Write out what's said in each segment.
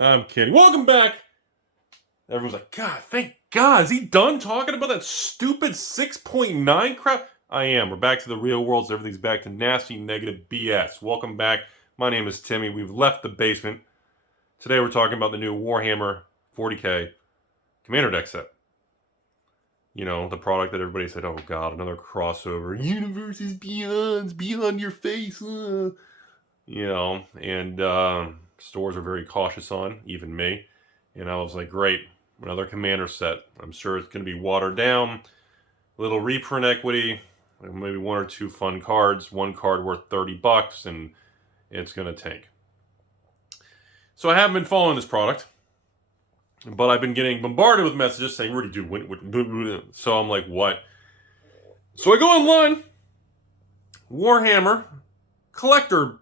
I'm kidding. Welcome back. Everyone's like, God, thank God. Is he done talking about that stupid 6.9 crap? I am. We're back to the real world, so everything's back to nasty, negative BS. Welcome back. My name is Timmy. We've left the basement. Today we're talking about the new Warhammer 40k Commander deck set. You know, the product that everybody said, oh God, another crossover. Universe is beyond your face. You know, and stores are very cautious on, even me. And I was like, great, another Commander set. I'm sure it's going to be watered down. A little reprint equity, maybe one or two fun cards. One card worth $30, and it's going to tank. So I haven't been following this product, but I've been getting bombarded with messages saying, Rudy, dude, so I'm like, what? So I go online, Warhammer, collector,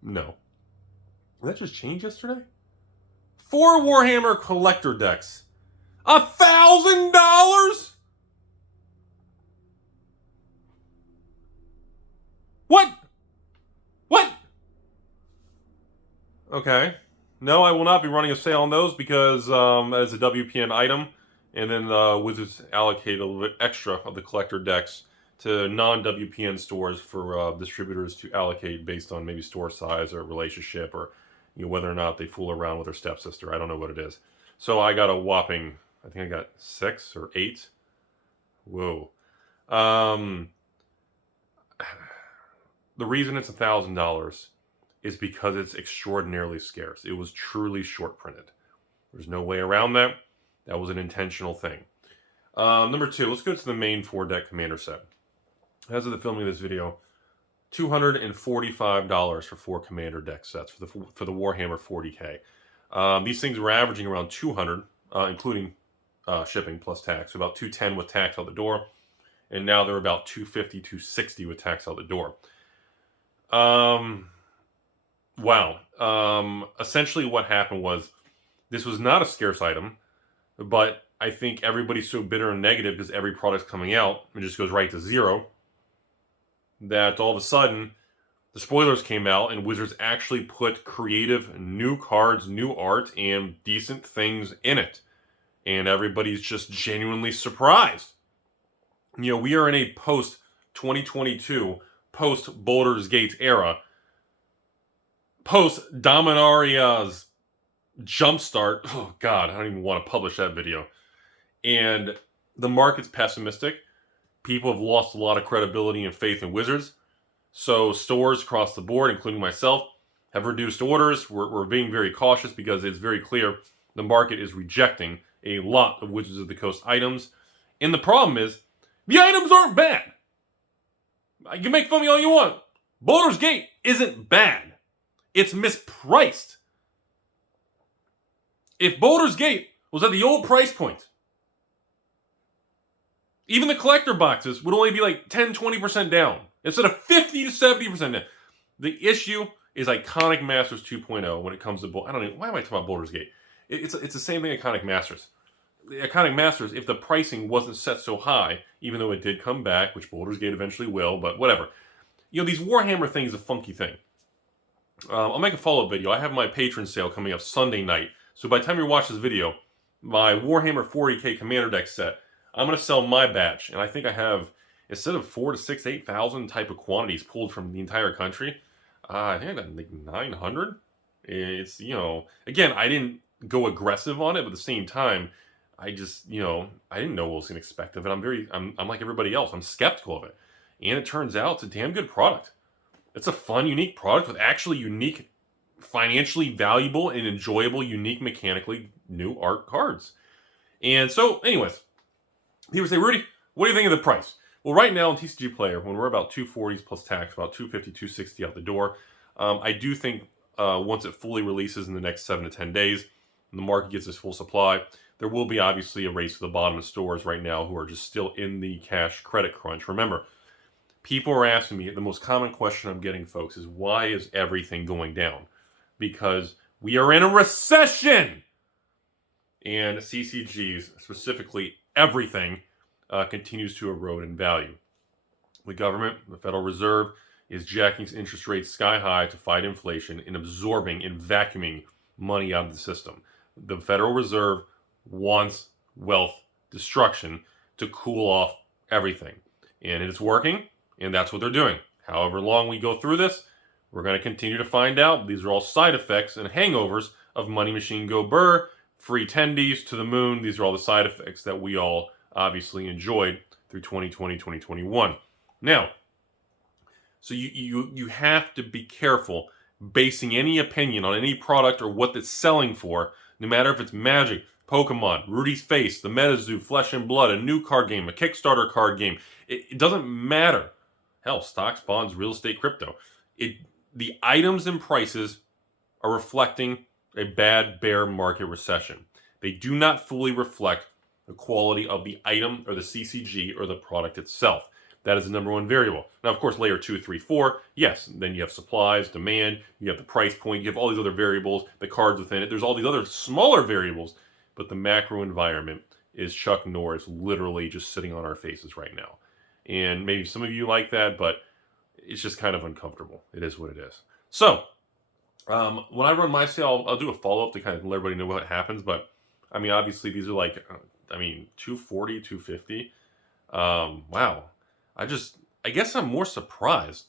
no. Did that just change yesterday? 4 Warhammer collector decks. $1,000? What? Okay. No, I will not be running a sale on those because as a WPN item, and then Wizards allocate a little bit extra of the collector decks to non-WPN stores for distributors to allocate based on maybe store size or relationship, or whether or not they fool around with their stepsister. I don't know what it is. So I got a whopping, I think I got 6 or 8. Whoa. The reason it's $1,000 is because it's extraordinarily scarce. It was truly short printed. There's no way around that. That was an intentional thing. Number 2, let's go to the main 4-deck Commander set. As of the filming of this video, $245 for 4 Commander deck sets for the Warhammer 40k. These things were averaging around $200, including shipping plus tax. So about $210 with tax out the door, and now they're about $250, $260 with tax out the door. Wow. Essentially what happened was, this was not a scarce item, but I think everybody's so bitter and negative because every product's coming out, it just goes right to zero, that all of a sudden, the spoilers came out and Wizards actually put creative new cards, new art, and decent things in it. And everybody's just genuinely surprised. We are in a post-2022, post-Baldur's Gate era, post-Dominaria's jumpstart. Oh God, I don't even want to publish that video. And the market's pessimistic. People have lost a lot of credibility and faith in Wizards. So stores across the board, including myself, have reduced orders. We're being very cautious because it's very clear the market is rejecting a lot of Wizards of the Coast items. And the problem is, the items aren't bad. You can make fun of me all you want. Baldur's Gate isn't bad. It's mispriced. If Baldur's Gate was at the old price point, even the collector boxes would only be like 10-20% down instead of 50 to 70% down. The issue is Iconic Masters 2.0 when it comes to why am I talking about Baldur's Gate? It's the same thing. Iconic Masters. The Iconic Masters, if the pricing wasn't set so high, even though it did come back, which Baldur's Gate eventually will, but whatever. These Warhammer things are a funky thing. I'll make a follow-up video. I have my patron sale coming up Sunday night. So by the time you watch this video, my Warhammer 40k Commander deck set, I'm going to sell my batch. And I think I have, instead of 4 to 6, 8,000 type of quantities pulled from the entire country, I think I got like 900. It's, again, I didn't go aggressive on it, but at the same time, I just, I didn't know what I was going to expect of it. I'm like everybody else. I'm skeptical of it. And it turns out it's a damn good product. It's a fun, unique product with actually unique, financially valuable and enjoyable, unique, mechanically new art cards. And so, anyways, people say, Rudy, what do you think of the price? Well, right now in TCG Player, when we're about 240s plus tax, about 250, 260 out the door, I do think once it fully releases in the next 7 to 10 days, and the market gets its full supply, there will be obviously a race to the bottom of stores right now who are just still in the cash credit crunch. Remember, people are asking me, the most common question I'm getting, folks, is why is everything going down? Because we are in a recession! And CCGs, specifically everything, continues to erode in value. The government, the Federal Reserve, is jacking interest rates sky high to fight inflation and absorbing and vacuuming money out of the system. The Federal Reserve wants wealth destruction to cool off everything. And it's working, and that's what they're doing. However long we go through this, we're going to continue to find out. These are all side effects and hangovers of Money Machine Go Burr, free tendies to the moon. These are all the side effects that we all obviously enjoyed through 2020, 2021. Now, so you have to be careful basing any opinion on any product or what it's selling for, no matter if it's Magic, Pokemon, Rudy's Face, the MetaZoo, Flesh and Blood, a new card game, a Kickstarter card game. It doesn't matter. Hell, stocks, bonds, real estate, crypto. The items and prices are reflecting a bad bear market recession. They do not fully reflect the quality of the item or the CCG or the product itself. That is the number one variable. Now, of course, layer 2, 3, 4, yes. Then you have supplies, demand, you have the price point, you have all these other variables, the cards within it. There's all these other smaller variables, but the macro environment is Chuck Norris literally just sitting on our faces right now. And maybe some of you like that, but it's just kind of uncomfortable. It is what it is. So, when I run my sale, I'll do a follow-up to kind of let everybody know what happens. But, I mean, obviously, these are like, 240, 250. Wow. I guess I'm more surprised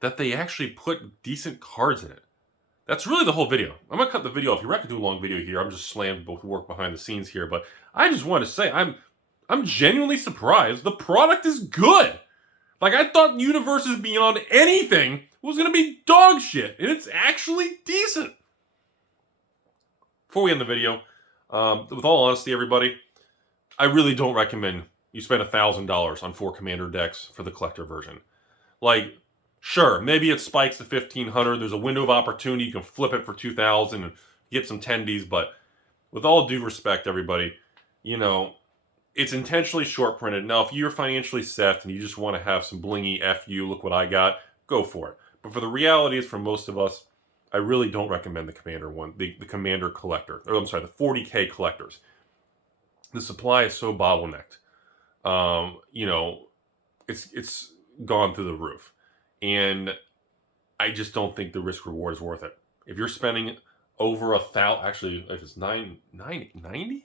that they actually put decent cards in it. That's really the whole video. I'm going to cut the video off. You're not going to do a long video here. I'm just slammed both work behind the scenes here. But I just want to say, I'm genuinely surprised. The product is good. Like, I thought Universes Beyond anything was going to be dog shit. And it's actually decent. Before we end the video, with all honesty, everybody, I really don't recommend you spend $1,000 on 4 Commander decks for the collector version. Like, sure, maybe it spikes to 1,500. There's a window of opportunity. You can flip it for 2,000 and get some tendies. But with all due respect, everybody, it's intentionally short printed. Now, if you're financially set and you just want to have some blingy FU, look what I got, go for it. But for the reality is, for most of us, I really don't recommend the Commander one, the Commander collector. Or I'm sorry, the 40K collectors. The supply is so bottlenecked. It's gone through the roof. And I just don't think the risk reward is worth it. If you're spending over $1,000, actually, if it's $990,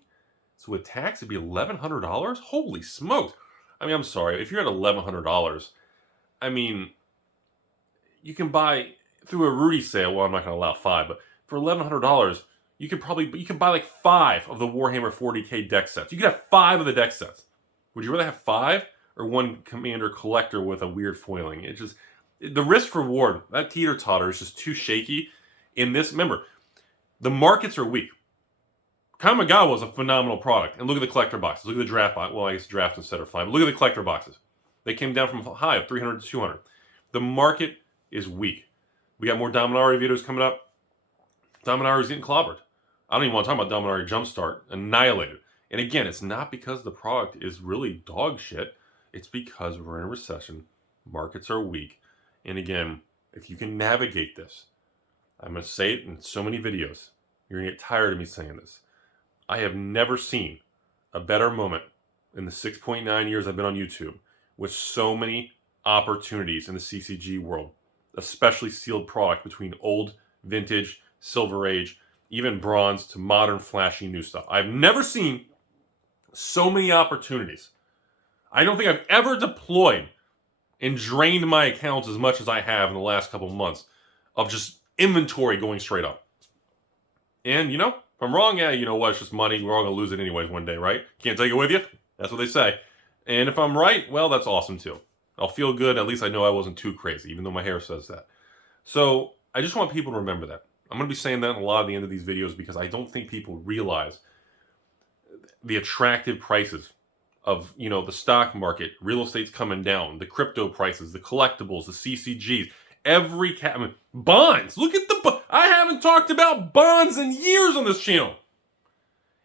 so with tax it'd be $1,100. Holy smokes! I mean, I'm sorry, if you're at $1,100, I mean, you can buy through a Rudy sale. Well, I'm not going to allow 5, but for $1,100, you can buy like 5 of the Warhammer 40K deck sets. You could have 5 of the deck sets. Would you rather have 5 or 1 Commander collector with a weird foiling? It just, the risk reward, that teeter-totter is just too shaky. In this, remember, the markets are weak. Kamigawa was a phenomenal product. And look at the collector boxes. Look at the draft box. Well, I guess draft and set are fine. But look at the collector boxes. They came down from a high of 300 to 200. The market is weak. We got more Dominaria videos coming up. Dominaria's getting clobbered. I don't even want to talk about Dominaria Jumpstart. Annihilated. And again, it's not because the product is really dog shit. It's because we're in a recession. Markets are weak. And again, if you can navigate this, I'm going to say it in so many videos. You're going to get tired of me saying this. I have never seen a better moment in the 6.9 years I've been on YouTube with so many opportunities in the CCG world, especially sealed product between old, vintage, Silver Age, even bronze to modern, flashy new stuff. I've never seen so many opportunities. I don't think I've ever deployed and drained my accounts as much as I have in the last couple of months of just inventory going straight up. And, if I'm wrong, yeah, you know what, it's just money. We're all going to lose it anyways one day, right? Can't take it with you. That's what they say. And if I'm right, well, that's awesome too. I'll feel good. At least I know I wasn't too crazy, even though my hair says that. So I just want people to remember that. I'm going to be saying that a lot at the end of these videos because I don't think people realize the attractive prices of, the stock market. Real estate's coming down. The crypto prices, the collectibles, the CCGs. Bonds. Look at I haven't talked about bonds in years on this channel.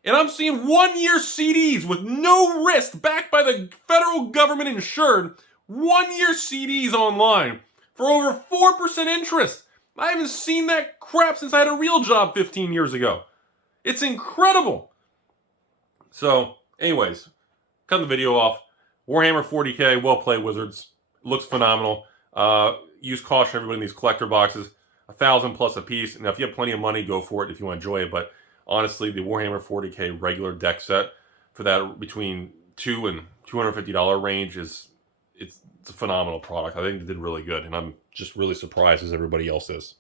And I'm seeing 1-year CDs with no risk, backed by the federal government insured, 1-year CDs online for over 4% interest. I haven't seen that crap since I had a real job 15 years ago. It's incredible. So, anyways, cut the video off. Warhammer 40K, well played, Wizards. Looks phenomenal. Use caution, everybody, in these collector boxes. 1,000 plus a piece. Now, if you have plenty of money, go for it if you want to enjoy it. But honestly, the Warhammer 40K regular deck set for that between $200 and $250 range it's a phenomenal product. I think they did really good, and I'm just really surprised as everybody else is.